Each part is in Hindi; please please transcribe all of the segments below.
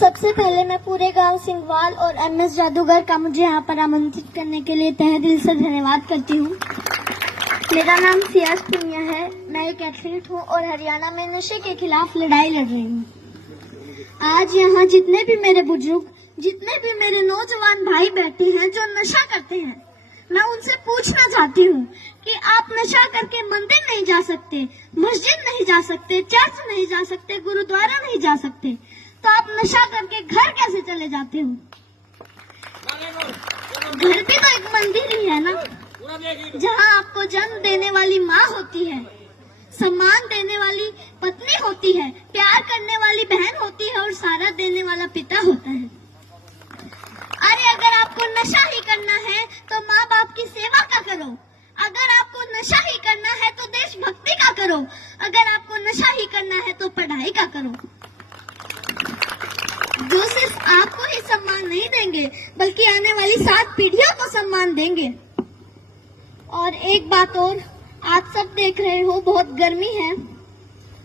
सबसे पहले मैं पूरे गांव सिंघवाल और एमएस जादूगर का मुझे यहाँ पर आमंत्रित करने के लिए तहे दिल से धन्यवाद करती हूँ। मेरा नाम सियाज पुनिया है। मैं एक एथलीट हूँ और हरियाणा में नशे के खिलाफ लड़ाई लड़ रही हूँ। आज यहाँ जितने भी मेरे बुजुर्ग, जितने भी मेरे नौजवान भाई बैठे हैं जो नशा करते हैं, मैं उनसे पूछना चाहती हूँ कि आप नशा करके मंदिर नहीं जा सकते, मस्जिद नहीं जा सकते, चर्च नहीं जा सकते, गुरुद्वारा नहीं जा सकते, तो आप नशा करके घर कैसे चले जाते हो? घर भी तो एक मंदिर ही है ना, जहाँ आपको जन्म देने वाली माँ होती है, सम्मान देने वाली पत्नी होती है, प्यार करने वाली बहन होती है और सहारा देने वाला पिता होता है। अरे अगर आपको नशा ही करना है तो माँ बाप की सेवा का करो। अगर आपको नशा ही करना है तो देशभक्ति का करो। अगर आपको नशा ही करना है तो पढ़ाई का करो। जो सिर्फ आपको ही सम्मान नहीं देंगे बल्कि आने वाली 7 पीढ़ियों को सम्मान देंगे। और एक बात और, आप सब देख रहे हो बहुत गर्मी है,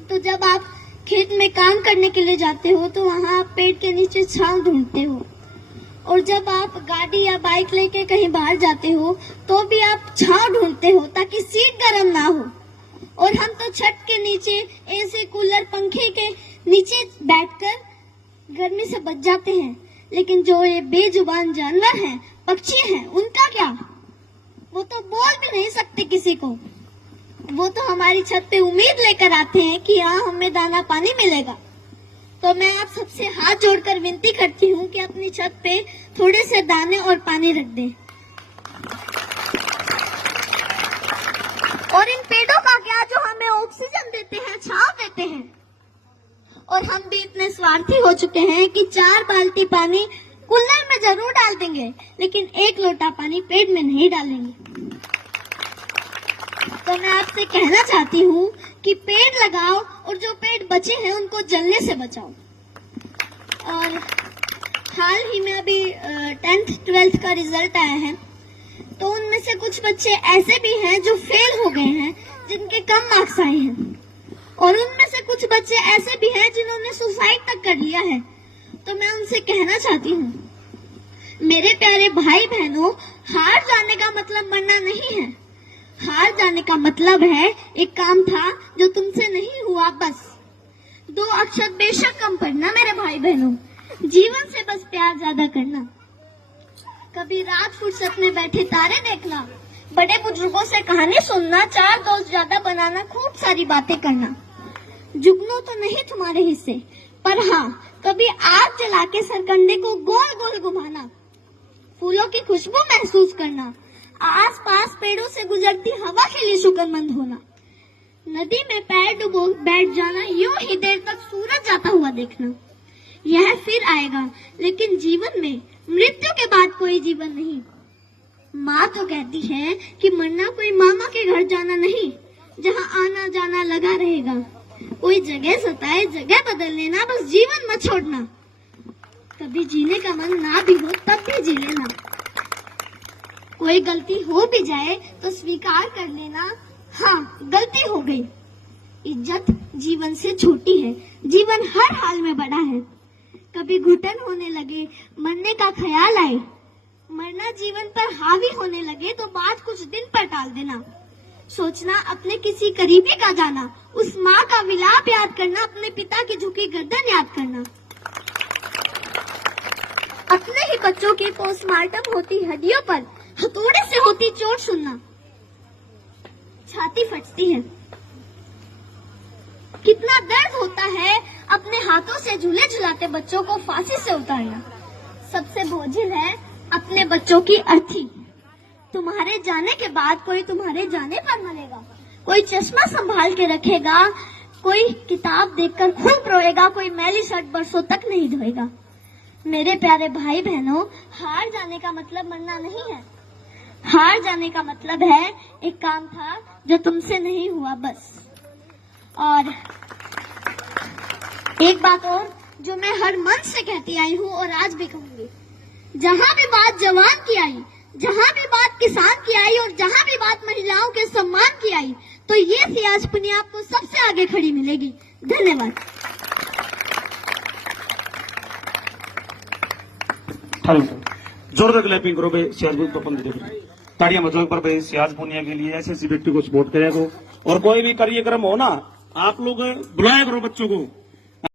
तो जब आप खेत में काम करने के लिए जाते हो तो वहाँ आप पेड़ के नीचे छांव ढूंढते हो, और जब आप गाड़ी या बाइक लेके कहीं बाहर जाते हो तो भी आप छांव ढूंढते हो ताकि सीट गर्म ना हो। और हम तो छत के नीचे एसी, कूलर, पंखे के नीचे बैठकर गर्मी से बच जाते हैं। लेकिन जो ये बेजुबान जानवर हैं, पक्षी हैं, उनका क्या? वो तो बोल भी नहीं सकते किसी को। वो तो हमारी छत पे उम्मीद लेकर आते हैं कि यहाँ हमें दाना पानी मिलेगा। तो मैं आप सबसे हाथ जोड़कर विनती करती हूँ कि अपनी छत पे थोड़े से दाने और पानी रख दें। और इन पेड़ों का क्या जो हमें ऑक्सीजन देते हैं, छांव देते हैं। और हम भी इतने स्वार्थी हो चुके हैं कि 4 बाल्टी पानी कूलर में जरूर डाल देंगे, लेकिन 1 लोटा पानी पेड़ में नहीं डालेंगे। तो मैं आपसे कहना चाहती हूँ कि पेड़ लगाओ और जो पेड़ बचे हैं उनको जलने से बचाओ। और हाल ही में अभी 10th 12th का रिजल्ट आया है, तो उनमें से कुछ बच्चे ऐसे भी हैं जो फेल हो गए हैं, जिनके कम मार्क्स आए हैं, और उनमें से कुछ बच्चे ऐसे भी हैं जिन्होंने सुसाइड तक कर लिया है। तो मैं उनसे कहना चाहती हूँ, मेरे प्यारे भाई बहनों, हार जाने का मतलब मरना नहीं है। हार जाने का मतलब है एक काम था जो तुमसे नहीं हुआ, बस 2 अक्षर बेशक कम पढ़ना मेरे भाई बहनों। जीवन से बस प्यार ज्यादा करना। कभी रात फुर्सत में बैठे तारे देखना, बड़े बुजुर्गों से कहानी सुनना, 4 दोस्त ज्यादा बनाना, खूब सारी बातें करना। जुगनू तो नहीं तुम्हारे हिस्से, पर हाँ कभी आग जला के सरकंडे को गोल गोल घुमाना, फूलों की खुशबू महसूस करना, आसपास पेड़ों से गुजरती हवा के लिए शुक्रमंद होना, नदी में पैर डुबो बैठ जाना, यूं ही देर तक सूरज जाता हुआ देखना। यह फिर आएगा, लेकिन जीवन में मृत्यु के बाद कोई जीवन नहीं। माँ तो कहती है कि मरना कोई मामा के घर जाना नहीं, जहाँ आना जाना लगा रहेगा। कोई जगह सताए जगह बदल लेना, बस जीवन मत छोड़ना। कभी जीने का मन ना भी हो तब भी जी लेना। कोई गलती हो भी जाए तो स्वीकार कर लेना, हाँ गलती हो गई। इज्जत जीवन से छोटी है, जीवन हर हाल में बड़ा है। कभी घुटन होने लगे, मरने का ख्याल आए, मरना जीवन पर हावी होने लगे तो बात कुछ दिन पर टाल देना। सोचना अपने किसी करीबी का जाना, उस माँ का विलाप याद करना, अपने पिता की झुकी गर्दन याद करना। अपने ही बच्चों की पोस्टमार्टम होती हड्डियों पर हथौड़े से होती चोट सुनना, छाती फटती है। कितना दर्द होता है अपने हाथों से झूले झुलाते बच्चों को फांसी से उतारना। सबसे बोझिल है अपने बच्चों की अर्थी। तुम्हारे जाने के बाद कोई तुम्हारे जाने पर मरेगा, कोई चश्मा संभाल के रखेगा, कोई किताब देखकर खूब रोएगा, कोई मैली शर्ट बरसों तक नहीं धोएगा। मेरे प्यारे भाई बहनों, हार जाने का मतलब मरना नहीं है। हार जाने का मतलब है एक काम था जो तुमसे नहीं हुआ, बस। और एक बात और जो मैं हर मन से कहती आई हूँ और आज भी कहूंगी, जहाँ भी बात जवान की आई, जहाँ भी बात किसान की आई और जहाँ भी बात महिलाओं के सम्मान की आई, तो ये सियाज पुनिया आपको सबसे आगे खड़ी मिलेगी। धन्यवाद। जोरदार क्लैपिंग करो भाई सियाज तो अपन देखो ताड़ियां बजाओ पर भाई सियाज पुनिया के लिए ऐसे व्यक्ति को सपोर्ट करेगा। और कोई भी कार्यक्रम हो ना, आप लोग बुलाया करो बच्चों को।